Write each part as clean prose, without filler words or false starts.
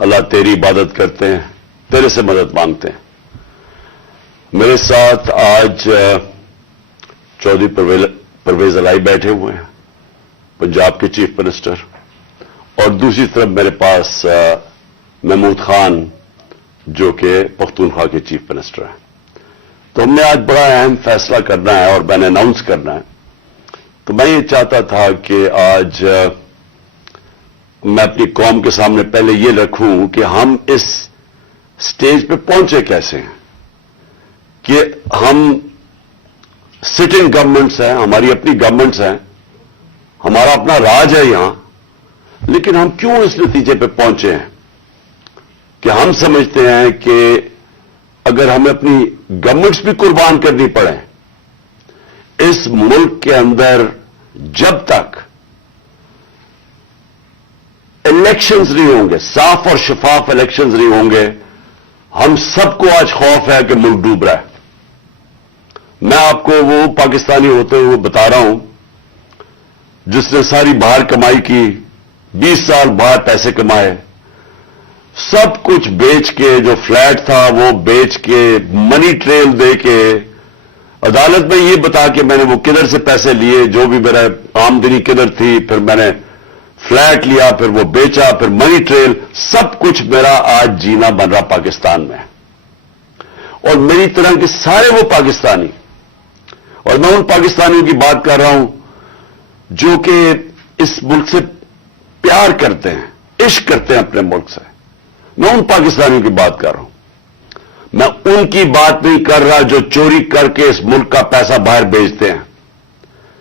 اللہ تیری عبادت کرتے ہیں, تیرے سے مدد مانگتے ہیں. میرے ساتھ آج چودھری پرویز الائی بیٹھے ہوئے ہیں, پنجاب کے چیف منسٹر, اور دوسری طرف میرے پاس محمود خان جو کہ پختونخوا کے چیف منسٹر ہیں. تو ہم نے آج بڑا اہم فیصلہ کرنا ہے اور میں نے اناؤنس کرنا ہے. تو میں یہ چاہتا تھا کہ آج میں اپنی قوم کے سامنے پہلے یہ رکھوں کہ ہم اس سٹیج پہ پہنچے کیسے ہیں, کہ ہم سٹنگ گورنمنٹس ہیں, ہماری اپنی گورنمنٹس ہیں, ہمارا اپنا راج ہے یہاں, لیکن ہم کیوں اس نتیجے پہ پہنچے ہیں کہ ہم سمجھتے ہیں کہ اگر ہمیں اپنی گورنمنٹس بھی قربان کرنی پڑے اس ملک کے اندر, جب تک الیکشنز نہیں ہوں گے, صاف اور شفاف الیکشنز نہیں ہوں گے, ہم سب کو آج خوف ہے کہ ملک ڈوب رہا ہے. میں آپ کو وہ پاکستانی ہوتے ہوئے بتا رہا ہوں جس نے ساری باہر کمائی کی, 20 سال باہر پیسے کمائے, سب کچھ بیچ کے, جو فلیٹ تھا وہ بیچ کے, منی ٹریل دے کے, عدالت میں یہ بتا کہ میں نے وہ کدھر سے پیسے لیے, جو بھی میرا آمدنی کدھر تھی, پھر میں نے فلیٹ لیا, پھر وہ بیچا, پھر منی ٹریل, سب کچھ میرا آج جینا بن رہا پاکستان میں. اور میری طرح کے سارے وہ پاکستانی, اور میں ان پاکستانیوں کی بات کر رہا ہوں جو کہ اس ملک سے پیار کرتے ہیں, عشق کرتے ہیں اپنے ملک سے, میں ان پاکستانیوں کی بات کر رہا ہوں. میں ان کی بات نہیں کر رہا جو چوری کر کے اس ملک کا پیسہ باہر بیچتے ہیں,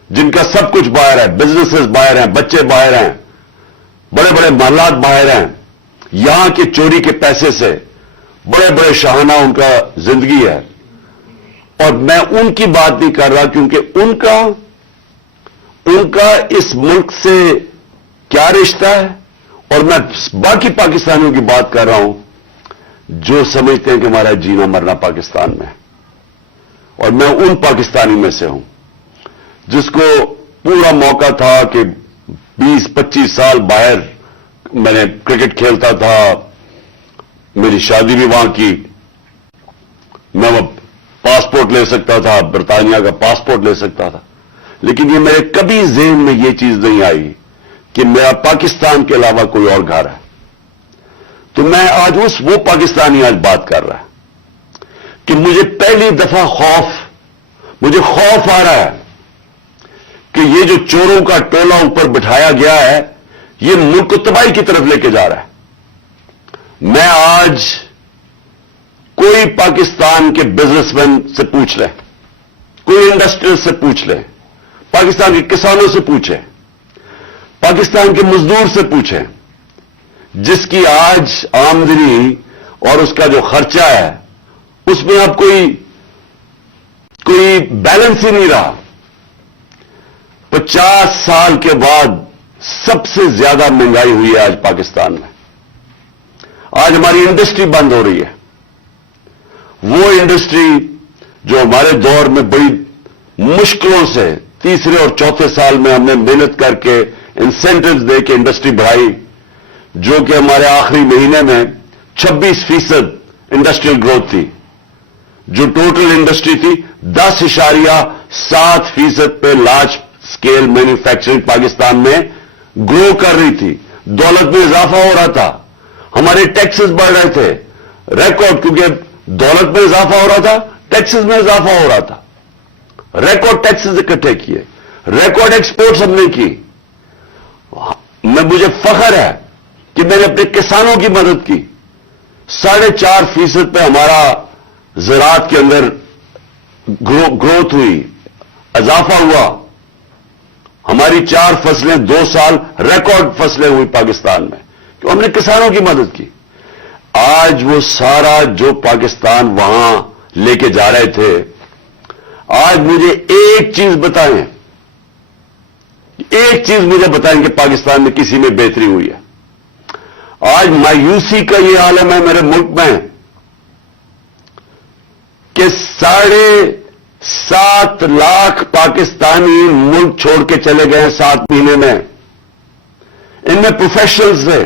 جن کا سب کچھ باہر ہے, بزنسز باہر ہیں, بچے باہر ہیں, بڑے بڑے محلات باہر ہیں, یہاں کے چوری کے پیسے سے بڑے بڑے شاہانہ ان کا زندگی ہے. اور میں ان کی بات نہیں کر رہا کیونکہ ان کا اس ملک سے کیا رشتہ ہے, اور میں باقی پاکستانیوں کی بات کر رہا ہوں جو سمجھتے ہیں کہ ہمارا جینا مرنا پاکستان میں. اور میں ان پاکستانی میں سے ہوں جس کو پورا موقع تھا کہ 20-25 سال باہر میں نے کرکٹ کھیلتا تھا, میری شادی بھی وہاں کی, میں وہ پاسپورٹ لے سکتا تھا, برطانیہ کا پاسپورٹ لے سکتا تھا, لیکن یہ میرے کبھی ذہن میں یہ چیز نہیں آئی کہ میرا پاکستان کے علاوہ کوئی اور گھر ہے. تو میں آج وہ پاکستانی آج بات کر رہا ہے کہ مجھے پہلی دفعہ مجھے خوف آ رہا ہے کہ یہ جو چوروں کا ٹولہ اوپر بٹھایا گیا ہے یہ ملک کو تباہی کی طرف لے کے جا رہا ہے. میں آج کوئی پاکستان کے بزنس مین سے پوچھ لیں, کوئی انڈسٹریل سے پوچھ لیں, پاکستان کے کسانوں سے پوچھیں, پاکستان کے مزدور سے پوچھیں, جس کی آج آمدنی اور اس کا جو خرچہ ہے اس میں اب کوئی بیلنس ہی نہیں رہا. 50 سال کے بعد سب سے زیادہ مہنگائی ہوئی ہے آج پاکستان میں. آج ہماری انڈسٹری بند ہو رہی ہے, وہ انڈسٹری جو ہمارے دور میں بڑی مشکلوں سے تیسرے اور چوتھے سال میں ہم نے محنت کر کے انسینٹیوز دے کے انڈسٹری بڑھائی, جو کہ ہمارے آخری مہینے میں 26% انڈسٹریل گروتھ تھی, جو ٹوٹل انڈسٹری تھی 10.7% پہ لارج اسکیل مینوفیکچرنگ پاکستان میں گرو کر رہی تھی. دولت میں اضافہ ہو رہا تھا, ہمارے ٹیکسز بڑھ رہے تھے, ریکارڈ, کیونکہ دولت میں اضافہ ہو رہا تھا, ٹیکسز میں اضافہ ہو رہا تھا, ریکارڈ ٹیکسز اکٹھے کیے, ریکارڈ ایکسپورٹس ہم نے کی. مجھے فخر ہے کہ میں نے اپنے کسانوں کی مدد کی. 4.5% پہ ہمارا زراعت کے اندر گروتھ ہوئی, اضافہ ہوا. ہماری 4 فصلیں 2 سال ریکارڈ فصلیں ہوئی پاکستان میں, کہ ہم نے کسانوں کی مدد کی. آج وہ سارا جو پاکستان وہاں لے کے جا رہے تھے, آج مجھے ایک چیز بتائیں کہ پاکستان میں کسی میں بہتری ہوئی ہے. آج مایوسی کا یہ عالم ہے میرے ملک میں کہ 7.5 لاکھ پاکستانی ملک چھوڑ کے چلے گئے ہیں 7 مہینے میں. ان میں پروفیشنلز ہیں,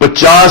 50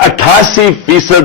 88%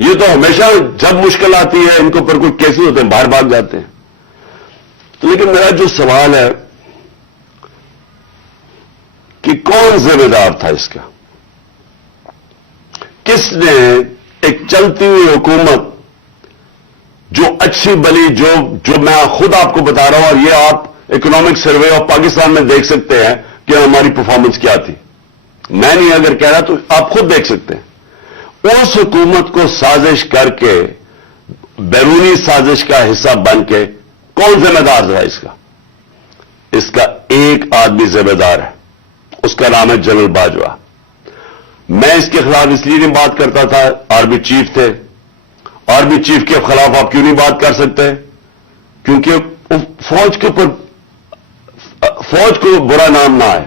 یہ تو ہمیشہ جب مشکل آتی ہے ان کے اوپر کوئی کیسے ہوتے ہیں باہر بھاگ جاتے ہیں. تو لیکن میرا جو سوال ہے کہ کون ذمہ دار تھا اس کا؟ کس نے ایک چلتی ہوئی حکومت جو اچھی بلی جو میں خود آپ کو بتا رہا ہوں، اور یہ آپ اکنامک سروے آف پاکستان میں دیکھ سکتے ہیں کہ ہماری پرفارمنس کیا تھی. میں نہیں اگر کہہ رہا تو آپ خود دیکھ سکتے ہیں. اس حکومت کو سازش کر کے بیرونی سازش کا حصہ بن کے کون ذمہ دار رہا اس کا؟ اس کا ایک آدمی ذمہ دار ہے، اس کا نام ہے جنرل باجوہ. میں اس کے خلاف اس لیے نہیں بات کرتا تھا، آرمی چیف تھے. آرمی چیف کے خلاف آپ کیوں نہیں بات کر سکتے؟ کیونکہ فوج کے اوپر فوج کو برا نام نہ آئے.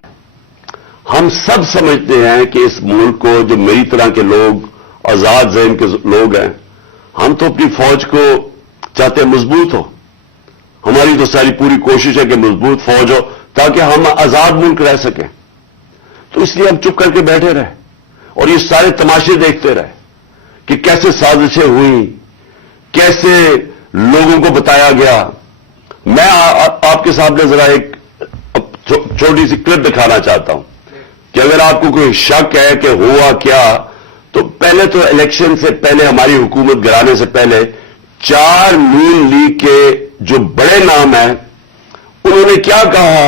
ہم سب سمجھتے ہیں کہ اس ملک کو جو میری طرح کے لوگ آزاد ذہن کے لوگ ہیں، ہم تو اپنی فوج کو چاہتے ہیں مضبوط ہو. ہماری تو ساری پوری کوشش ہے کہ مضبوط فوج ہو تاکہ ہم آزاد ملک رہ سکیں. تو اس لیے ہم چپ کر کے بیٹھے رہے اور یہ سارے تماشے دیکھتے رہے کہ کیسے سازشیں ہوئی، کیسے لوگوں کو بتایا گیا. میں آپ کے سامنے ذرا ایک چھوٹی سی کلپ دکھانا چاہتا ہوں کہ اگر آپ کو کوئی شک ہے کہ ہوا کیا، تو پہلے تو الیکشن سے پہلے ہماری حکومت گرانے سے پہلے 4 نون لیگ کے جو بڑے نام ہیں انہوں نے کیا کہا.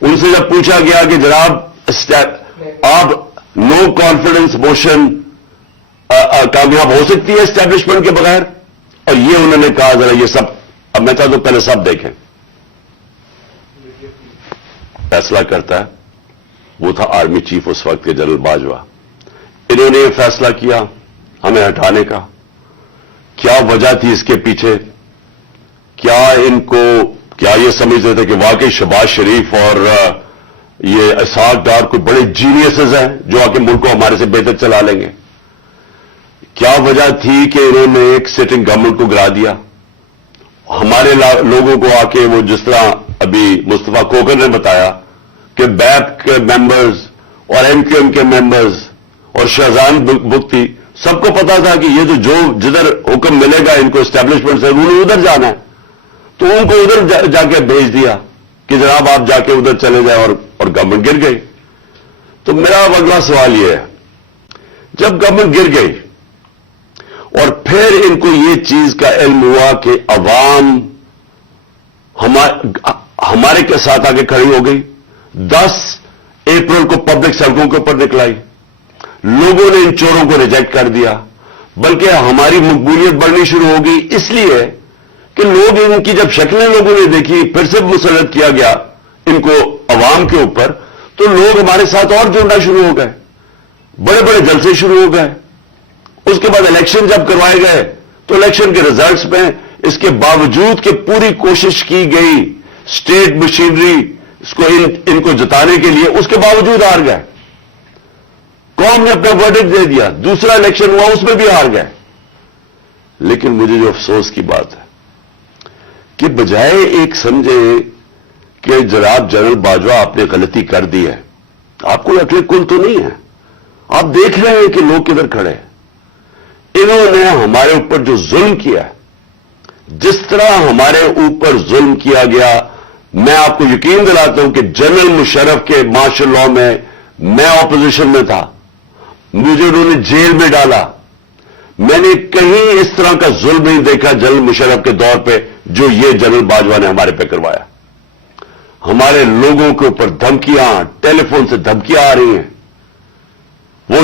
ان سے جب پوچھا گیا کہ جناب آپ نو کانفیڈنس موشن کامیاب ہو سکتی ہے اسٹیبلشمنٹ کے بغیر، اور یہ انہوں نے کہا ذرا یہ سب اب میں چاہتا ہوں پہلے سب دیکھیں. فیصلہ کرتا ہے وہ تھا آرمی چیف اس وقت کے جنرل باجوہ. انہوں نے یہ فیصلہ کیا ہمیں ہٹانے کا. کیا وجہ تھی اس کے پیچھے؟ کیا یہ سمجھتے تھے کہ واقعی شہباز شریف اور یہ اسحاق ڈار کوئی بڑے جینیسز ہیں جو آ کے ملک کو ہمارے سے بہتر چلا لیں گے؟ کیا وجہ تھی کہ انہوں نے ایک سٹنگ گورنمنٹ کو گرا دیا؟ ہمارے لوگوں کو آ کے وہ جس طرح ابھی مصطفیٰ کوکر نے بتایا کہ بیپ کے ممبرز اور ایم کیو ایم کے ممبرز اور شہزان بگٹی سب کو پتا تھا کہ یہ تو جو جدھر حکم ملے گا ان کو اسٹیبلشمنٹ سے انہوں نے ادھر جانا ہے، تو ان کو ادھر جا کے بھیج دیا کہ جناب آپ جا کے ادھر چلے جائیں اور گورنمنٹ گر گئی. تو میرا اگلا سوال یہ ہے، جب گورنمنٹ گر گئی اور پھر ان کو یہ چیز کا علم ہوا کہ عوام ہمارے کے ساتھ آگے کھڑی ہو گئی، 10 اپریل کو پبلک سڑکوں کے اوپر نکلائی، لوگوں نے ان چوروں کو ریجیکٹ کر دیا، بلکہ ہماری مقبولیت بڑھنی شروع ہو گئی اس لیے کہ لوگ ان کی جب شکلیں لوگوں نے دیکھی، پھر سے مسلط کیا گیا ان کو عوام کے اوپر، تو لوگ ہمارے ساتھ اور جڑنا شروع ہو گئے، بڑے بڑے جلسے شروع ہو گئے. اس کے بعد الیکشن جب کروائے گئے تو الیکشن کے ریزلٹس میں اس کے باوجود کہ پوری کوشش کی گئی اسٹیٹ مشینری اس کو ان کو جتانے کے لیے، اس کے باوجود ہار گئے. قوم نے اپنا ورڈکٹ دے دیا، دوسرا الیکشن ہوا اس میں بھی ہار گئے. لیکن مجھے جو افسوس کی بات ہے کہ بجائے ایک سمجھے کہ جناب جنرل باجوہ آپ نے غلطی کر دی ہے، آپ کو عقل کل تو نہیں ہے، آپ دیکھ رہے ہیں کہ لوگ کدھر کھڑے ہیں. انہوں نے ہمارے اوپر جو ظلم کیا ہے، جس طرح ہمارے اوپر ظلم کیا گیا، میں آپ کو یقین دلاتا ہوں کہ جنرل مشرف کے مارشل لاء میں اپوزیشن میں تھا، مجھے انہوں نے جیل میں ڈالا. میں نے کہیں اس طرح کا ظلم نہیں دیکھا جنرل مشرف کے دور پہ جو یہ جنرل باجوہ نے ہمارے پہ کروایا. ہمارے لوگوں کے اوپر دھمکیاں، ٹیلی فون سے دھمکیاں آ رہی ہیں. وہ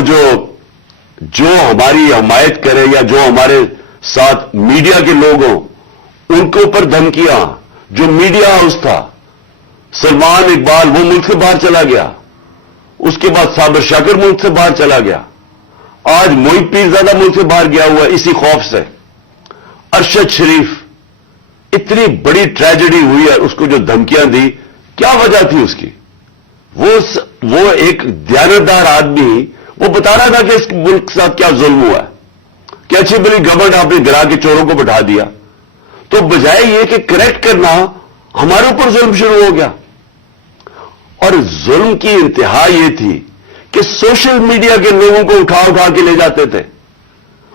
جو ہماری حمایت کرے یا جو ہمارے ساتھ میڈیا کے لوگ ہوں ان کے اوپر دھمکیاں. جو میڈیا ہاؤس تھا، سلمان اقبال وہ ملک سے باہر چلا گیا، اس کے بعد صابر شاکر ملک سے باہر چلا گیا، آج محیط پیرزادہ ملک سے باہر گیا ہوا اسی خوف سے. ارشد شریف، اتنی بڑی ٹریجڈی ہوئی ہے، اس کو جو دھمکیاں دی، کیا وجہ تھی اس کی؟ وہ ایک دیانتدار آدمی وہ بتا رہا تھا کہ اس ملک کے ساتھ کیا ظلم ہوا ہے، کہ اچھی بڑی گورنمنٹ آپ نے گرا کے چوروں کو بٹھا دیا. تو بجائے یہ کہ کریکٹ کرنا، ہمارے اوپر ظلم شروع ہو گیا. اور ظلم کی انتہا یہ تھی کہ سوشل میڈیا کے لوگوں کو اٹھا کے لے جاتے تھے،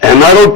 NRO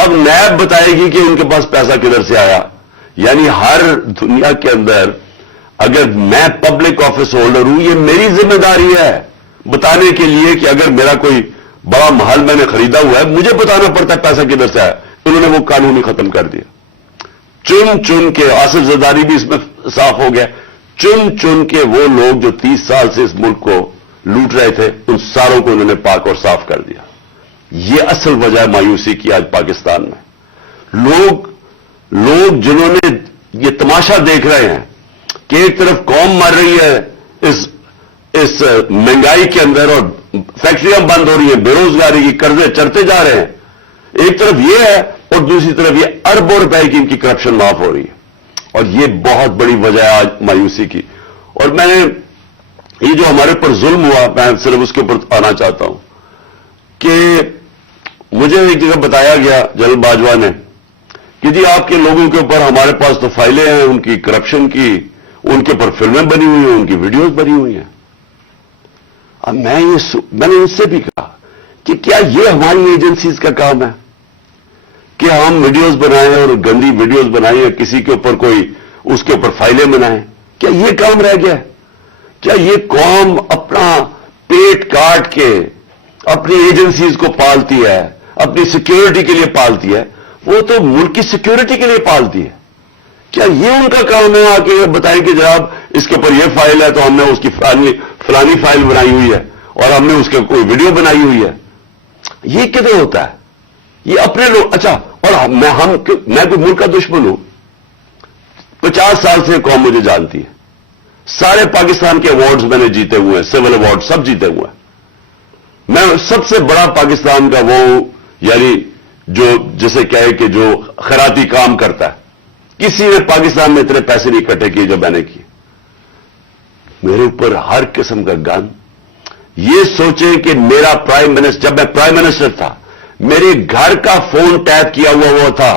اب نیب بتائے گی کہ ان کے پاس پیسہ کدھر سے آیا. یعنی ہر دنیا کے اندر اگر میں پبلک آفس ہولڈر ہوں, یہ میری ذمہ داری ہے بتانے کے لیے کہ اگر میرا کوئی بڑا محل میں نے خریدا ہوا ہے, مجھے بتانا پڑتا ہے پیسہ کدھر سے آیا. انہوں نے وہ قانون ہی ختم کر دیا. چن چن کے, آصف زرداری بھی اس میں صاف ہو گیا, چن چن کے وہ لوگ جو 30 سال سے اس ملک کو لوٹ رہے تھے, ان ساروں کو انہوں نے پاک اور صاف کر دیا. یہ اصل وجہ ہے مایوسی کی آج پاکستان میں. لوگ جنہوں نے یہ تماشا دیکھ رہے ہیں کہ ایک طرف قوم مر رہی ہے اس مہنگائی کے اندر اور فیکٹریاں بند ہو رہی ہیں, بے روزگاری کی قرضے چڑھتے جا رہے ہیں, ایک طرف یہ ہے اور دوسری طرف یہ اربوں روپے کی ان کی کرپشن معاف ہو رہی ہے. اور یہ بہت بڑی وجہ ہے آج مایوسی کی. اور میں نے یہ جو ہمارے اوپر ظلم ہوا, میں صرف اس کے اوپر آنا چاہتا ہوں کہ مجھے ایک جگہ بتایا گیا جنرل باجوہ نے کہ جی آپ کے لوگوں کے اوپر ہمارے پاس تو فائلیں ہیں ان کی کرپشن کی, ان کے اوپر فلمیں بنی ہوئی ہیں, ان کی ویڈیوز بنی ہوئی ہیں. اب میں نے اس سے بھی کہا کہ کیا یہ ہماری ایجنسیز کا کام ہے کہ ہم ویڈیوز بنائیں اور گندی ویڈیوز بنائیں یا کسی کے اوپر کوئی اس کے اوپر فائلیں بنائیں؟ کیا یہ کام رہ گیا ہے؟ کیا یہ قوم اپنا پیٹ کاٹ کے اپنی ایجنسیز کو پالتی ہے, اپنی سیکیورٹی کے لیے پالتی ہے؟ وہ تو ملک کی سیکیورٹی کے لیے پالتی ہے. کیا یہ ان کا کام ہے آ کے بتائیں کہ جناب اس کے اوپر یہ فائل ہے تو ہم نے اس کی فلانی فائل بنائی ہوئی ہے اور ہم نے اس کے کوئی ویڈیو بنائی ہوئی ہے؟ یہ کدھر ہوتا ہے؟ یہ اپنے لوگ. اچھا, اور میں کوئی ملک کا دشمن ہوں؟ 50 سال سے قوم مجھے جانتی ہے, سارے پاکستان کے ایوارڈز میں نے جیتے ہوئے ہیں, سول ایوارڈ سب جیتے ہوئے ہیں. میں سب سے بڑا پاکستان کا وہ یعنی جو جسے کہے کہ جو خیراتی کام کرتا ہے. کسی نے پاکستان میں اتنے پیسے نہیں اکٹھے کیے جو میں نے کیے. میرے اوپر ہر قسم کا گن. یہ سوچیں کہ میرا پرائم منسٹر, جب میں پرائم منسٹر تھا, میرے گھر کا فون ٹیپ کیا ہوا تھا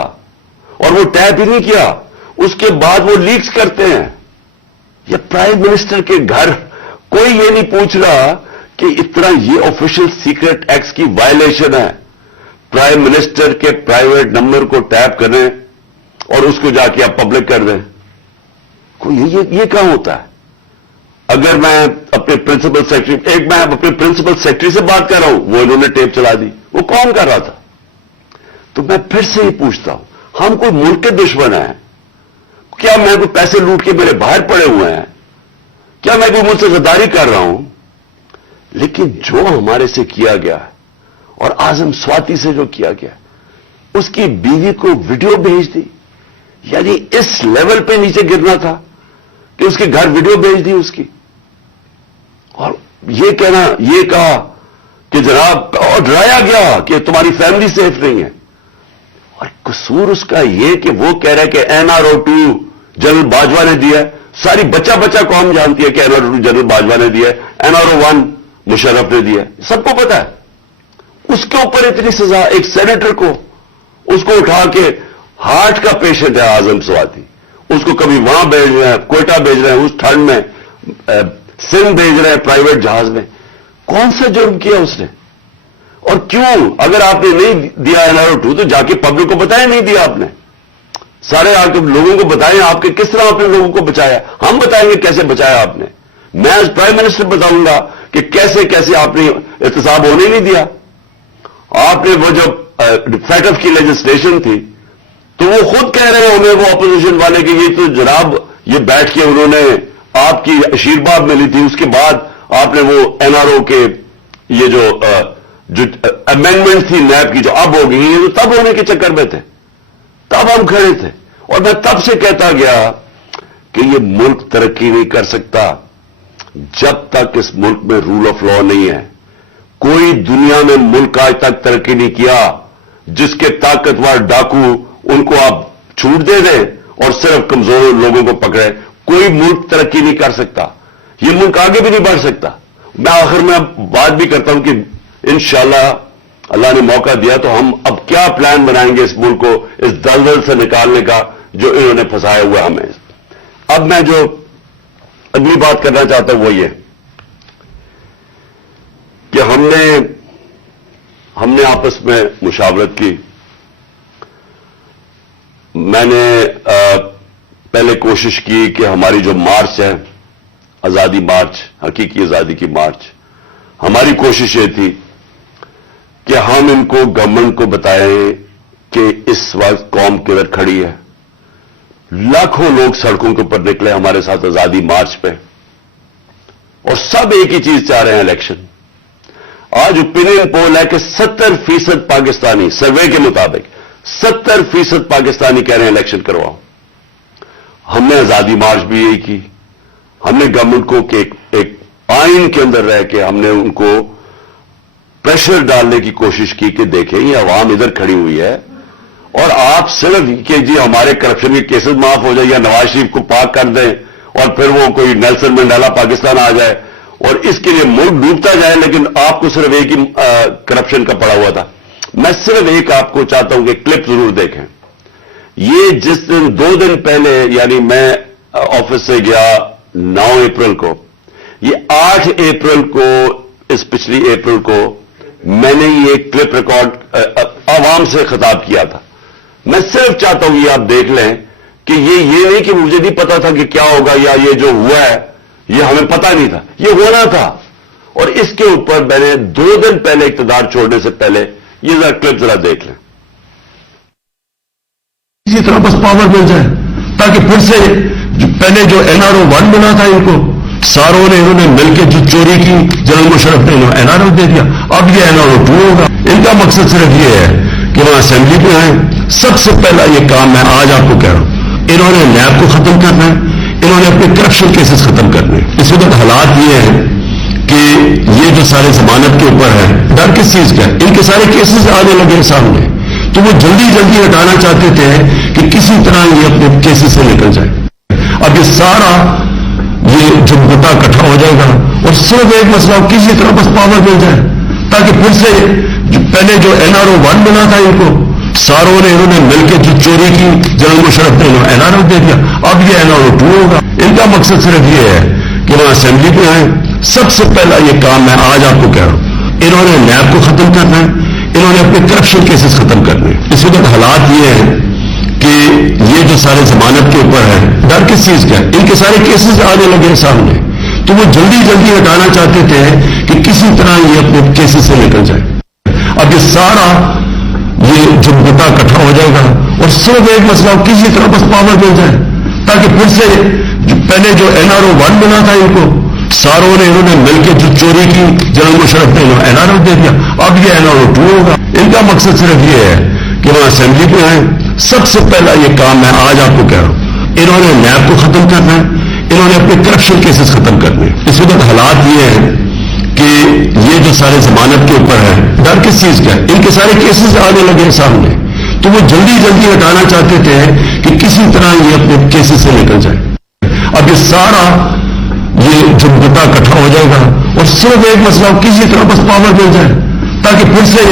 اور وہ ٹیپ ہی نہیں کیا, اس کے بعد وہ لیکس کرتے ہیں. یہ پرائم منسٹر کے گھر کوئی یہ نہیں پوچھ رہا کہ اتنا یہ آفیشل سیکرٹ ایکٹ کی وائلیشن ہے. پرائم منسٹر کے پرائیویٹ نمبر کو ٹیپ کریں اور اس کو جا کے آپ پبلک کر دیں. یہ کہاں ہوتا ہے؟ اگر میں اپنے پرنسپل سیکرٹری, میں اپنے پرنسپل سیکرٹری سے بات کر رہا ہوں, وہ انہوں نے ٹیپ چلا دی, وہ کون کر رہا تھا؟ تو میں پھر سے یہ پوچھتا ہوں, ہم کوئی ملک کے دشمن ہیں کیا؟ میں کوئی پیسے لوٹ کے میرے باہر پڑے ہوئے ہیں کیا؟ میں کوئی ملک سے غداری کر رہا ہوں؟ لیکن جو ہمارے سے کیا گیا ہے اور اعظم سواتی سے جو کیا گیا, اس کی بیوی کو ویڈیو بھیج دی. یعنی اس لیول پہ نیچے گرنا تھا کہ اس کے گھر ویڈیو بھیج دی اس کی, اور یہ کہا کہ جناب, اور ڈرایا گیا کہ تمہاری فیملی سیف نہیں ہے. اور قصور اس کا یہ کہ وہ کہہ رہا ہے کہ NRO2 جنرل باجوہ نے دیا ہے. ساری بچہ قوم جانتی ہے کہ NRO2 جنرل باجوہ نے دیا ہے, NRO1 مشرف نے دیا ہے, سب کو پتا ہے. اس کے اوپر اتنی سزا, ایک سینیٹر کو, اس کو اٹھا کے, ہارٹ کا پیشنٹ ہے اعظم سواتی, اس کو کبھی وہاں بھیج رہے ہیں, کوئٹہ بھیج رہے ہیں, اس ٹھنڈ میں سندھ بھیج رہے ہیں پرائیویٹ جہاز میں. کون سا جرم کیا اس نے اور کیوں؟ اگر آپ نے نہیں دیا NRO2 تو جا کے پبلک کو بتائیں نہیں دیا آپ نے. سارے آپ کے لوگوں کو بتائیں آپ کے کس طرح آپ نے لوگوں کو بچایا. ہم بتائیں گے کیسے بچایا آپ نے. میں ایز پرائم منسٹر بتاؤں گا کہ کیسے آپ نے احتساب ہونے نہیں دیا. آپ نے وہ جو فیٹف کی لیجسلیشن تھی تو وہ خود کہہ رہے ہیں ہمیں وہ اپوزیشن والے کہ یہ تو جناب یہ بیٹھ کے انہوں نے آپ کی آشیرواد ملی تھی, اس کے بعد آپ نے وہ NRO کے یہ جو امینڈمنٹ تھی نیب کی جو اب ہو گئی, یہ تو تب ہونے کے چکر میں تھے, تب ہم کھڑے تھے. اور میں تب سے کہتا گیا کہ یہ ملک ترقی نہیں کر سکتا جب تک اس ملک میں رول آف لا نہیں ہے. کوئی دنیا میں ملک آج تک ترقی نہیں کیا جس کے طاقتور ڈاکو ان کو آپ چھوٹ دے دیں اور صرف کمزور لوگوں کو پکڑے. کوئی ملک ترقی نہیں کر سکتا, یہ ملک آگے بھی نہیں بڑھ سکتا. میں آخر میں بات بھی کرتا ہوں کہ انشاءاللہ اللہ نے موقع دیا تو ہم اب کیا پلان بنائیں گے اس ملک کو اس دلدل سے نکالنے کا جو انہوں نے پھنسایا ہوا ہمیں. اب میں جو اگلی بات کرنا چاہتا ہوں وہ یہ کہ ہم نے آپس میں مشاورت کی میں نے پہلے کوشش کی کہ ہماری جو مارچ ہے آزادی مارچ، حقیقی آزادی کی مارچ، ہماری کوشش یہ تھی کہ ہم ان کو گورنمنٹ کو بتائیں کہ اس وقت قوم کدھر کھڑی ہے. لاکھوں لوگ سڑکوں کے اوپر نکلے ہمارے ساتھ آزادی مارچ پہ، اور سب ایک ہی چیز چاہ رہے ہیں، الیکشن. آج اوپینین پول ہے کہ 70% پاکستانی، سروے کے مطابق 70% پاکستانی کہہ رہے ہیں الیکشن کرواؤ. ہم نے آزادی مارچ بھی یہی کی. ہم نے گورنمنٹ کو کہ ایک آئین کے اندر رہ کے ہم نے ان کو پریشر ڈالنے کی کوشش کی کہ دیکھیں یہ عوام ادھر کھڑی ہوئی ہے، اور آپ صرف کہ جی ہمارے کرپشن کے کیسز معاف ہو جائے یا نواز شریف کو پاک کر دیں اور پھر وہ کوئی نیلسن منڈیلا پاکستان آ جائے اور اس کے لیے ملک ڈوبتا جائے، لیکن آپ کو صرف ایک ہی کرپشن کا پڑا ہوا تھا. میں صرف ایک آپ کو چاہتا ہوں کہ کلپ ضرور دیکھیں. یہ جس دن 2 دن پہلے، یعنی میں آفس سے گیا 9 اپریل کو، یہ 8 اپریل کو، اس پچھلی اپریل کو میں نے یہ کلپ ریکارڈ عوام سے خطاب کیا تھا. میں صرف چاہتا ہوں یہ آپ دیکھ لیں کہ یہ نہیں کہ مجھے نہیں پتا تھا کہ کیا ہوگا یا یہ جو ہوا ہے یہ ہمیں پتا نہیں تھا، یہ ہونا تھا. اور اس کے اوپر میں نے 2 دن پہلے اقتدار چھوڑنے سے پہلے یہ ذرا کلپ ذرا دیکھ لیں. اسی طرح بس پاور مل جائے تاکہ پھر سے پہلے جو NRO 1 بنا تھا ان کو ساروں نے انہوں نے مل کے جو چوری کی، جنرل مشرف نے NRO دے دیا، اب یہ NRO 2 ہوگا. ان کا مقصد صرف یہ ہے کہ وہاں اسمبلی پہ آئیں. سب سے پہلا یہ کام میں آج آپ کو کہہ رہا ہوں، انہوں نے نیب کو ختم کرنا ہے، انہوں نے اپنے کرپشن کیسز ختم کرنے. اس وقت حالات یہ ہیں کہ یہ جو سارے ضمانت کے اوپر ہے، ڈر کس چیز کا ہے؟ ان کے سارے کیسز آنے لگے سامنے، تو وہ جلدی جلدی ہٹانا چاہتے تھے کہ کسی طرح یہ اپنے کیسز سے نکل جائے. اب یہ سارا یہ جھمگٹا اکٹھا ہو جائے گا اور صرف ایک مسئلہ کسی طرح بس پاور مل جائے تاکہ پھر سے پہلے جو NRO 1 بنا تھا ان کو ساروں نے انہوں نے مل کے جو چوری کی، جنرل مشرف نے NRO دے دیا، اب یہ NRO 2 ہوگا. ان کا مقصد صرف یہ ہے کہ وہاں اسمبلی پہ آئیں. سب سے پہلا یہ کام میں آج آپ کو کہہ رہا ہوں، انہوں نے نیب کو ختم کرنا ہے، انہوں نے اپنے کرپشن کیسز ختم کرنے. اس وقت حالات یہ ہیں کہ یہ جو سارے ضمانت کے اوپر ہے، ڈر کس چیز کا ہے؟ ان کے سارے کیسز آنے لگے سامنے، تو وہ جلدی جلدی ہٹانا چاہتے تھے کہ کسی طرح یہ اپنے کیسز سے نکل جائے. اب یہ سارا یہ جھمگٹا اکٹھا ہو جائے گا اور صرف ایک مسئلہ کسی طرح بس پاور مل جائے تاکہ پھر سے پہلے جو NRO 1 بنا تھا ان کو ساروں نے انہوں نے مل کے جو چوری کی، جنرل مشرف نے NRO دے دیا، اب یہ NRO 2 ہوگا. ان کا مقصد صرف یہ ہے کہ وہاں اسمبلی پہ آئیں. سب سے پہلا یہ کام میں آج آپ کو کہہ رہا ہوں، انہوں نے نیب کو ختم کرنا ہے، انہوں نے اپنے کرپشن کیسز ختم کرنے. اس وقت حالات یہ ہیں کہ یہ جو سارے ضمانت کے اوپر ہے، ڈر کس چیز کا ہے؟ ان کے سارے کیسز آنے لگے سامنے، تو وہ جلدی جلدی ہٹانا چاہتے تھے کہ کسی طرح یہ اپنے کیسز سے نکل جائے. اب یہ سارا یہ جھمگٹا اکٹھا ہو جائے گا اور صرف ایک مسئلہ کسی طرح بس پاور مل جائے تاکہ پھر سے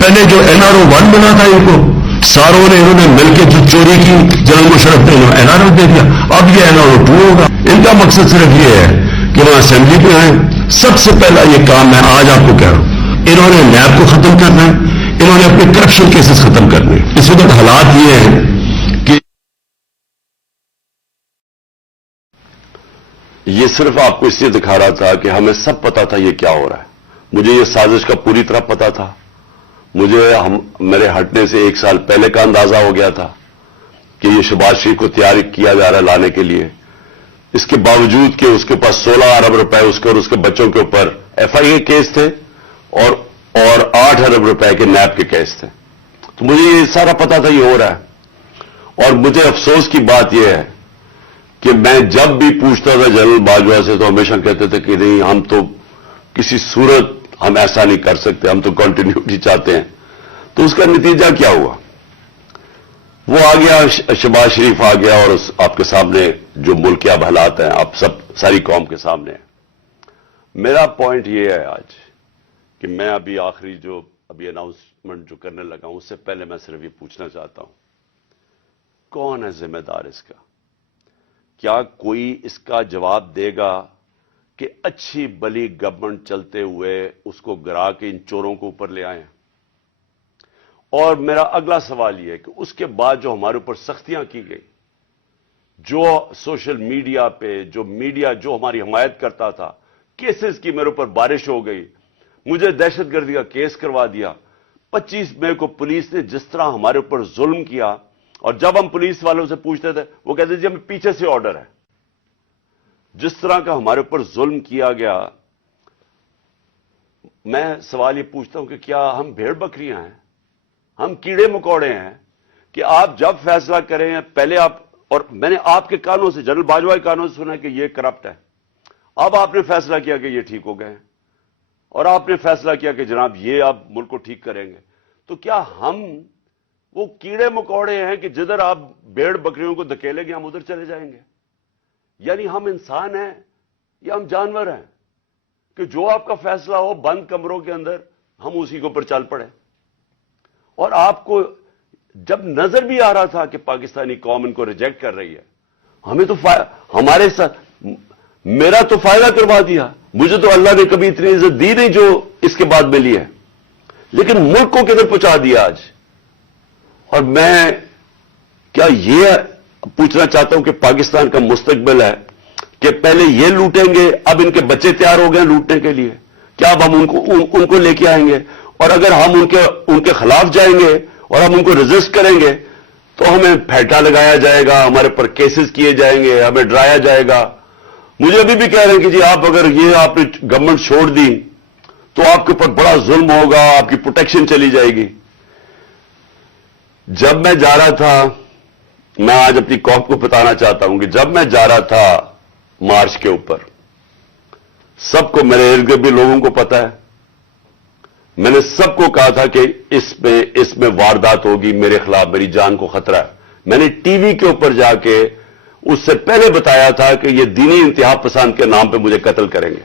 پہلے جو NRO 1 بنا تھا ان کو ساروں نے انہوں نے مل کے جو چوری کی، جنرل مشرف نے NRO دے دیا، اب یہ NRO 2 ہوگا. ان کا مقصد صرف یہ ہے کہ وہاں اسمبلی پہ آئیں. سب سے پہلا یہ کام میں آج آپ کو کہہ رہا ہوں، انہوں نے نیب کو ختم کرنا ہے، انہوں نے اپنے کرپشن کیسز ختم کرنے. اس وقت حالات یہ ہیں کہ یہ صرف آپ کو اس لیے دکھا رہا تھا کہ ہمیں سب پتا تھا یہ کیا ہو رہا ہے. مجھے یہ سازش کا پوری طرح پتا تھا. مجھے میرے ہٹنے سے 1 سال پہلے کا اندازہ ہو گیا تھا کہ یہ شہباز شریف کو تیار کیا جا رہا ہے لانے کے لیے. اس کے باوجود کہ اس کے پاس 16 ارب روپے اس کے اور اس کے بچوں کے اوپر FIA کیس تھے اور 8 ارب روپے کے نیب کے کیس تھے. تو مجھے یہ سارا پتا تھا یہ ہو رہا ہے. اور مجھے افسوس کی بات یہ ہے کہ میں جب بھی پوچھتا تھا جنرل باجوہ سے تو ہمیشہ کہتے تھے کہ نہیں، ہم تو کسی صورت ہم ایسا نہیں کر سکتے، ہم تو کنٹینیوٹی چاہتے ہیں. تو اس کا نتیجہ کیا ہوا؟ وہ آ گیا، شہباز شریف آ گیا، اور آپ کے سامنے جو ملک کے اب حالات ہیں، آپ ساری قوم کے سامنے ہیں. میرا پوائنٹ یہ ہے آج کہ میں آخری جو اناؤنسمنٹ جو کرنے لگا ہوں، اس سے پہلے میں صرف یہ پوچھنا چاہتا ہوں، کون ہے ذمہ دار اس کا؟ کیا کوئی اس کا جواب دے گا کہ اچھی بلی گورنمنٹ چلتے ہوئے اس کو گرا کے ان چوروں کو اوپر لے آئے ہیں؟ اور میرا اگلا سوال یہ ہے کہ اس کے بعد جو ہمارے اوپر سختیاں کی گئی، جو سوشل میڈیا پہ جو میڈیا جو ہماری حمایت کرتا تھا، کیسز کی میرے اوپر بارش ہو گئی، مجھے دہشت گردی کا کیس کروا دیا، 25 مئی کو پولیس نے جس طرح ہمارے اوپر ظلم کیا، اور جب ہم پولیس والوں سے پوچھتے تھے وہ کہتے جی ہمیں پیچھے سے آرڈر ہے. جس طرح کا ہمارے اوپر ظلم کیا گیا، میں سوال یہ پوچھتا ہوں کہ کیا ہم بھیڑ بکریاں ہیں، ہم کیڑے مکوڑے ہیں کہ آپ جب فیصلہ کریں پہلے آپ، اور میں نے آپ کے کانوں سے، جنرل باجوہ کے کانوں سے سنا کہ یہ کرپٹ ہے، اب آپ نے فیصلہ کیا کہ یہ ٹھیک ہو گئے ہیں، اور آپ نے فیصلہ کیا کہ جناب یہ آپ ملک کو ٹھیک کریں گے. تو کیا ہم وہ کیڑے مکوڑے ہیں کہ جدھر آپ بھیڑ بکریوں کو دھکیلیں گے ہم ادھر چلے جائیں گے؟ یعنی ہم انسان ہیں یا ہم جانور ہیں کہ جو آپ کا فیصلہ ہو بند کمروں کے اندر ہم اسی کے اوپر چل پڑے؟ اور آپ کو جب نظر بھی آ رہا تھا کہ پاکستانی قوم ان کو ریجیکٹ کر رہی ہے، ہمیں تو ہمارے ساتھ میرا تو فائدہ کروا دیا، مجھے تو اللہ نے کبھی اتنی عزت دی نہیں جو اس کے بعد ملی ہے، لیکن ملک کو کدھر پہنچا دیا آج. اور میں کیا یہ پوچھنا چاہتا ہوں کہ پاکستان کا مستقبل ہے کہ پہلے یہ لوٹیں گے، اب ان کے بچے تیار ہو گئے لوٹنے کے لیے، کیا اب ہم ان کو لے کے آئیں گے؟ اور اگر ہم ان کے خلاف جائیں گے اور ہم ان کو ریزسٹ کریں گے تو ہمیں پھیٹا لگایا جائے گا، ہمارے پر کیسز کیے جائیں گے، ہمیں ڈرایا جائے گا. مجھے ابھی بھی کہہ رہے ہیں کہ جی آپ اگر یہ آپ نے گورنمنٹ چھوڑ دی تو آپ کے اوپر بڑا ظلم ہوگا، آپ کی پروٹیکشن چلی جائے گی. جب میں جا رہا تھا، میں آج اپنی قوم کو بتانا چاہتا ہوں کہ جب میں جا رہا تھا مارچ کے اوپر، سب کو، میرے ارد گرد بھی لوگوں کو پتا ہے، میں نے سب کو کہا تھا کہ اس میں واردات ہوگی، میرے خلاف میری جان کو خطرہ ہے. میں نے ٹی وی کے اوپر جا کے اس سے پہلے بتایا تھا کہ یہ دینی انتہا پسند کے نام پہ مجھے قتل کریں گے.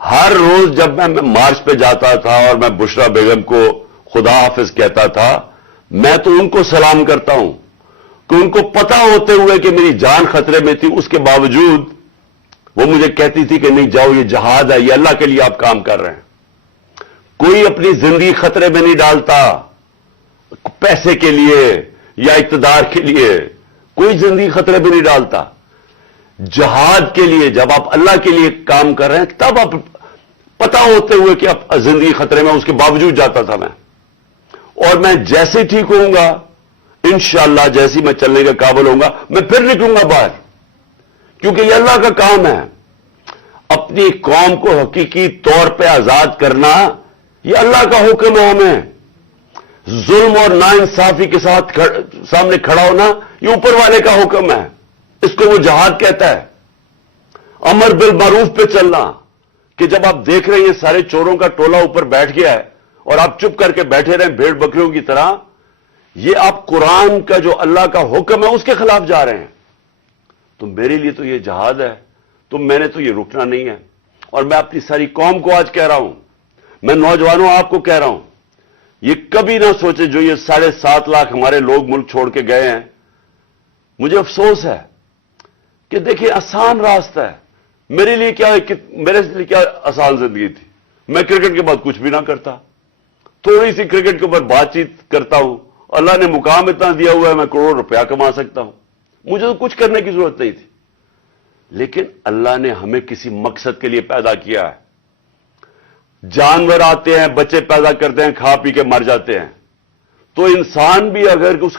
ہر روز جب میں مارچ پہ جاتا تھا اور میں بشرا بیگم کو خدا حافظ کہتا تھا، میں تو ان کو سلام کرتا ہوں کہ ان کو پتا ہوتے ہوئے کہ میری جان خطرے میں تھی، اس کے باوجود وہ مجھے کہتی تھی کہ نہیں جاؤ، یہ جہاد ہے، یہ اللہ کے لیے آپ کام کر رہے ہیں. کوئی اپنی زندگی خطرے میں نہیں ڈالتا پیسے کے لیے یا اقتدار کے لیے، کوئی زندگی خطرے میں نہیں ڈالتا. جہاد کے لیے جب آپ اللہ کے لیے کام کر رہے ہیں تب آپ پتا ہوتے ہوئے کہ آپ زندگی خطرے میں، اس کے باوجود جاتا تھا میں. اور میں جیسے ٹھیک ہوں گا انشاءاللہ، جیسی میں چلنے کے قابل ہوں گا میں پھر نکلوں گا باہر، کیونکہ یہ اللہ کا کام ہے. اپنی قوم کو حقیقی طور پہ آزاد کرنا یہ اللہ کا حکم ہے. ہمیں ظلم اور ناانصافی کے ساتھ سامنے کھڑا ہونا یہ اوپر والے کا حکم ہے، اس کو وہ جہاد کہتا ہے. امر بالمعروف پہ چلنا، کہ جب آپ دیکھ رہے ہیں یہ سارے چوروں کا ٹولہ اوپر بیٹھ گیا ہے اور آپ چپ کر کے بیٹھے رہیں بھیڑ بکریوں کی طرح، یہ آپ قرآن کا جو اللہ کا حکم ہے اس کے خلاف جا رہے ہیں. تو میرے لیے تو یہ جہاد ہے، تو میں نے تو یہ رکنا نہیں ہے. اور میں اپنی ساری قوم کو آج کہہ رہا ہوں، میں نوجوانوں آپ کو کہہ رہا ہوں، یہ کبھی نہ سوچے جو یہ 7.5 لاکھ ہمارے لوگ ملک چھوڑ کے گئے ہیں. مجھے افسوس ہے کہ دیکھیں آسان راستہ ہے. میرے لیے کیا آسان زندگی تھی. میں کرکٹ کے بعد کچھ بھی نہ کرتا، تھوڑی سی کرکٹ کے اوپر بات چیت کرتا ہوں، اللہ نے مقام اتنا دیا ہوا ہے میں کروڑ روپیہ کما سکتا ہوں. مجھے تو کچھ کرنے کی ضرورت نہیں تھی، لیکن اللہ نے ہمیں کسی مقصد کے لیے پیدا کیا ہے. جانور آتے ہیں، بچے پیدا کرتے ہیں، کھا پی کے مر جاتے ہیں. تو انسان بھی اگر اس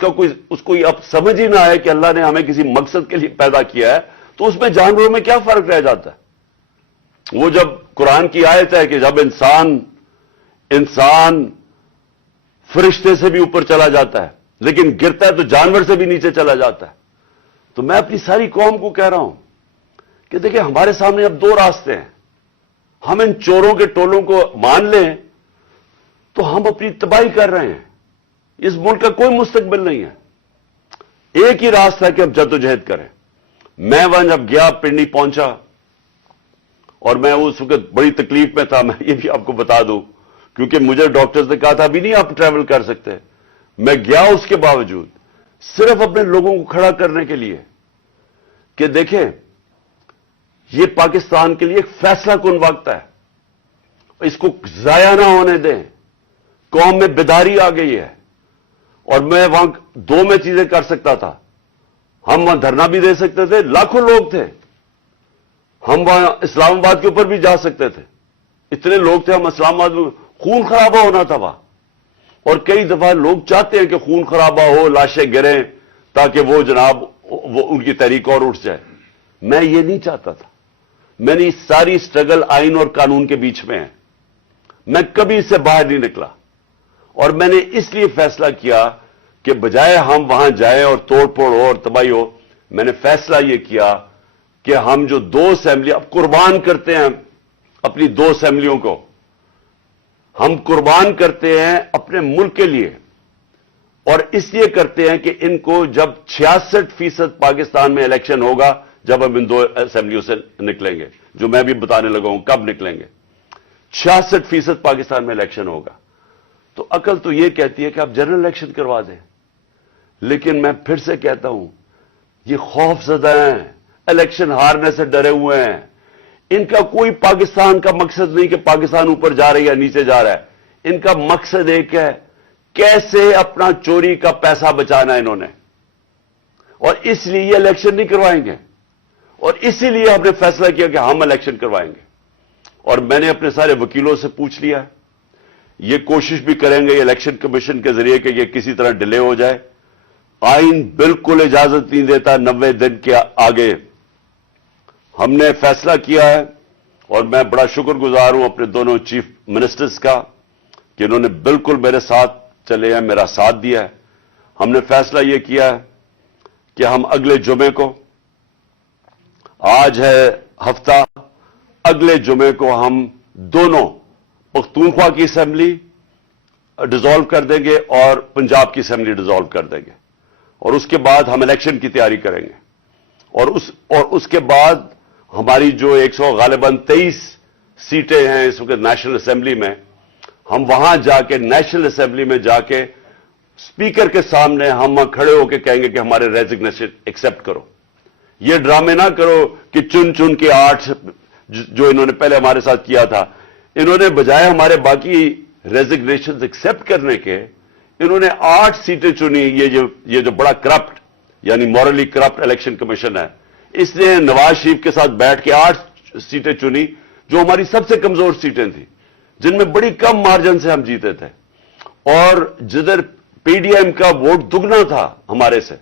کو اب سمجھ ہی نہ آئے کہ اللہ نے ہمیں کسی مقصد کے لیے پیدا کیا ہے تو اس میں جانوروں میں کیا فرق رہ جاتا ہے؟ وہ جب قرآن کی آیت ہے کہ جب انسان فرشتے سے بھی اوپر چلا جاتا ہے لیکن گرتا ہے تو جانور سے بھی نیچے چلا جاتا ہے. تو میں اپنی ساری قوم کو کہہ رہا ہوں کہ دیکھیں ہمارے سامنے اب 2 راستے ہیں. ہم ان چوروں کے ٹولوں کو مان لیں تو ہم اپنی تباہی کر رہے ہیں. اس ملک کا کوئی مستقبل نہیں ہے. ایک ہی راستہ ہے کہ اب جدوجہد کریں. میں وہاں جب گیا پنڈی پہنچا اور میں اس وقت بڑی تکلیف میں تھا، میں یہ بھی آپ کو بتا دوں کیونکہ مجھے ڈاکٹرز نے کہا تھا ابھی نہیں آپ ٹریول کر سکتے. میں گیا اس کے باوجود صرف اپنے لوگوں کو کھڑا کرنے کے لیے کہ دیکھیں یہ پاکستان کے لیے ایک فیصلہ کن وقت ہے، اس کو ضائع نہ ہونے دیں. قوم میں بیداری آ گئی ہے. اور میں وہاں 2 میں چیزیں کر سکتا تھا. ہم وہاں دھرنا بھی دے سکتے تھے, لاکھوں لوگ تھے. ہم وہاں اسلام آباد کے اوپر بھی جا سکتے تھے, اتنے لوگ تھے. ہم اسلام آباد میں خون خرابہ ہونا تھا وہاں. اور کئی دفعہ لوگ چاہتے ہیں کہ خون خرابہ ہو, لاشیں گریں, تاکہ وہ جناب وہ ان کی تحریک اور اٹھ جائے. میں یہ نہیں چاہتا تھا. میں نے ساری سٹرگل آئین اور قانون کے بیچ میں ہے. میں کبھی اس سے باہر نہیں نکلا. اور میں نے اس لیے فیصلہ کیا کہ بجائے ہم وہاں جائیں اور توڑ پھوڑ ہو اور تباہی ہو, میں نے فیصلہ یہ کیا کہ ہم جو 2 اسمبلی اب قربان کرتے ہیں اپنی 2 اسمبلیوں کو, ہم قربان کرتے ہیں اپنے ملک کے لیے. اور اس لیے کرتے ہیں کہ ان کو جب 66% پاکستان میں الیکشن ہوگا, جب ہم ان 2 اسمبلیوں سے نکلیں گے, جو میں بھی بتانے لگا ہوں کب نکلیں گے, 66% پاکستان میں الیکشن ہوگا. تو عقل تو یہ کہتی ہے کہ آپ جنرل الیکشن کروا دیں. لیکن میں پھر سے کہتا ہوں, یہ خوف زدہ ہیں, الیکشن ہارنے سے ڈرے ہوئے ہیں. ان کا کوئی پاکستان کا مقصد نہیں کہ پاکستان اوپر جا رہا ہے یا نیچے جا رہا ہے. ان کا مقصد ایک ہے, کیسے اپنا چوری کا پیسہ بچانا ہے انہوں نے. اور اس لیے یہ الیکشن نہیں کروائیں گے. اور اسی لیے ہم نے فیصلہ کیا کہ ہم الیکشن کروائیں گے. اور میں نے اپنے سارے وکیلوں سے پوچھ لیا, یہ کوشش بھی کریں گے الیکشن کمیشن کے ذریعے کہ یہ کسی طرح ڈیلے ہو جائے. آئین بالکل اجازت نہیں دیتا 90 دن کے آگے. ہم نے فیصلہ کیا ہے, اور میں بڑا شکر گزار ہوں اپنے دونوں چیف منسٹرز کا کہ انہوں نے بالکل میرے ساتھ چلے ہیں, میرا ساتھ دیا ہے. ہم نے فیصلہ یہ کیا ہے کہ ہم اگلے جمعے کو, آج ہے ہفتہ, اگلے جمعے کو ہم دونوں پختونخوا کی اسمبلی ڈیزالو کر دیں گے اور پنجاب کی اسمبلی ڈیزالو کر دیں گے. اور اس کے بعد ہم الیکشن کی تیاری کریں گے. اور اس کے بعد ہماری جو 100 غالباً 23 سیٹیں ہیں اس وقت نیشنل اسمبلی میں, ہم وہاں جا کے نیشنل اسمبلی میں جا کے اسپیکر کے سامنے ہم کھڑے ہو کے کہیں گے کہ ہمارے ریزگنیشن ایکسپٹ کرو. یہ ڈرامے نہ کرو کہ چن چن کے 8 جو انہوں نے پہلے ہمارے ساتھ کیا تھا, انہوں نے بجائے ہمارے باقی ریزگنیشن ایکسپٹ کرنے کے, انہوں نے 8 سیٹیں چنی. یہ جو بڑا کرپٹ یعنی مورلی کرپٹ الیکشن کمیشن ہے, اس نے نواز شریف کے ساتھ بیٹھ کے 8 سیٹیں چنی جو ہماری سب سے کمزور سیٹیں تھیں, جن میں بڑی کم مارجن سے ہم جیتے تھے. اور جدھر پی ڈی ایم کا ووٹ دگنا تھا ہمارے سے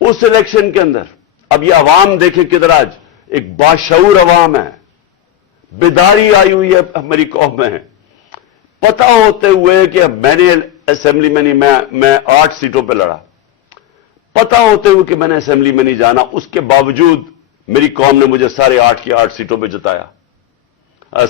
اس الیکشن کے اندر, اب یہ عوام دیکھیں کدھر آج ایک باشعور عوام ہے, بیداری آئی ہوئی ہے ہماری قوم میں. پتہ ہوتے ہوئے کہ میں نے اسمبلی میں نہیں, میں 8 سیٹوں پہ لڑا, پتہ ہوتے ہوئے کہ میں نے اسمبلی میں نہیں جانا, اس کے باوجود میری قوم نے مجھے سارے 8 کی 8 سیٹوں پہ جتایا,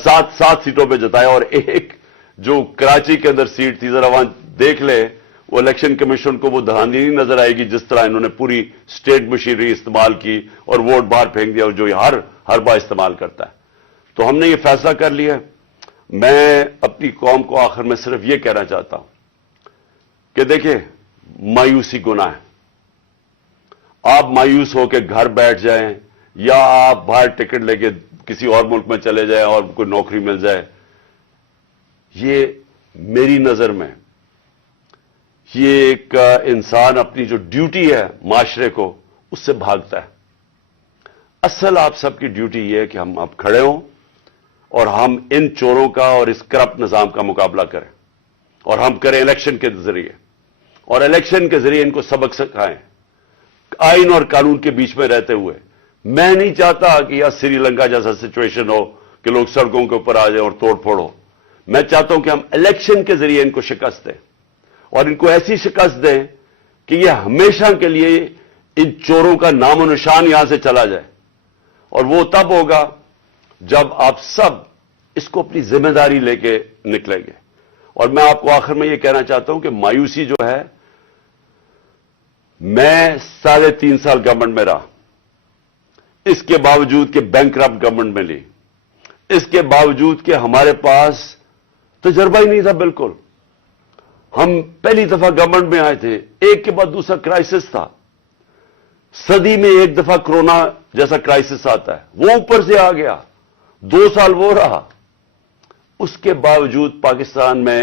7 سیٹوں پہ جتایا. اور ایک جو کراچی کے اندر سیٹ تھی, ذرا وہاں دیکھ لے, وہ الیکشن کمیشن کو وہ دھاندلی نہیں نظر آئے گی جس طرح انہوں نے پوری اسٹیٹ مشینری استعمال کی اور ووٹ باہر پھینک دیا, جو ہر بار استعمال کرتا ہے. تو ہم نے یہ فیصلہ کر لیا. میں اپنی قوم کو آخر میں صرف یہ کہنا چاہتا ہوں کہ دیکھیں, مایوسی گناہ ہے. آپ مایوس ہو کے گھر بیٹھ جائیں یا آپ باہر ٹکٹ لے کے کسی اور ملک میں چلے جائیں اور کوئی نوکری مل جائے, یہ میری نظر میں یہ ایک انسان اپنی جو ڈیوٹی ہے معاشرے کو, اس سے بھاگتا ہے. اصل آپ سب کی ڈیوٹی یہ ہے کہ ہم اب کھڑے ہوں اور ہم ان چوروں کا اور اس کرپٹ نظام کا مقابلہ کریں, اور ہم کریں الیکشن کے ذریعے, اور الیکشن کے ذریعے ان کو سبق سکھائیں آئین اور قانون کے بیچ میں رہتے ہوئے. میں نہیں چاہتا کہ یہ سری لنکا جیسا سچویشن ہو کہ لوگ سڑکوں کے اوپر آ جائیں اور توڑ پھوڑ ہو. میں چاہتا ہوں کہ ہم الیکشن کے ذریعے ان کو شکست دیں, اور ان کو ایسی شکست دیں کہ یہ ہمیشہ کے لیے ان چوروں کا نام و نشان یہاں سے چلا جائے. اور وہ تب ہوگا جب آپ سب اس کو اپنی ذمہ داری لے کے نکلیں گے. اور میں آپ کو آخر میں یہ کہنا چاہتا ہوں کہ مایوسی جو ہے, میں 3.5 سال گورنمنٹ میں رہا, اس کے باوجود کہ بینکرپٹ گورنمنٹ میں لی, اس کے باوجود کہ ہمارے پاس تجربہ ہی نہیں تھا بالکل. ہم پہلی دفعہ گورنمنٹ میں آئے تھے, ایک کے بعد دوسرا کرائسس تھا. صدی میں ایک دفعہ کرونا جیسا کرائسس آتا ہے, وہ اوپر سے آ گیا, 2 سال وہ رہا. اس کے باوجود پاکستان میں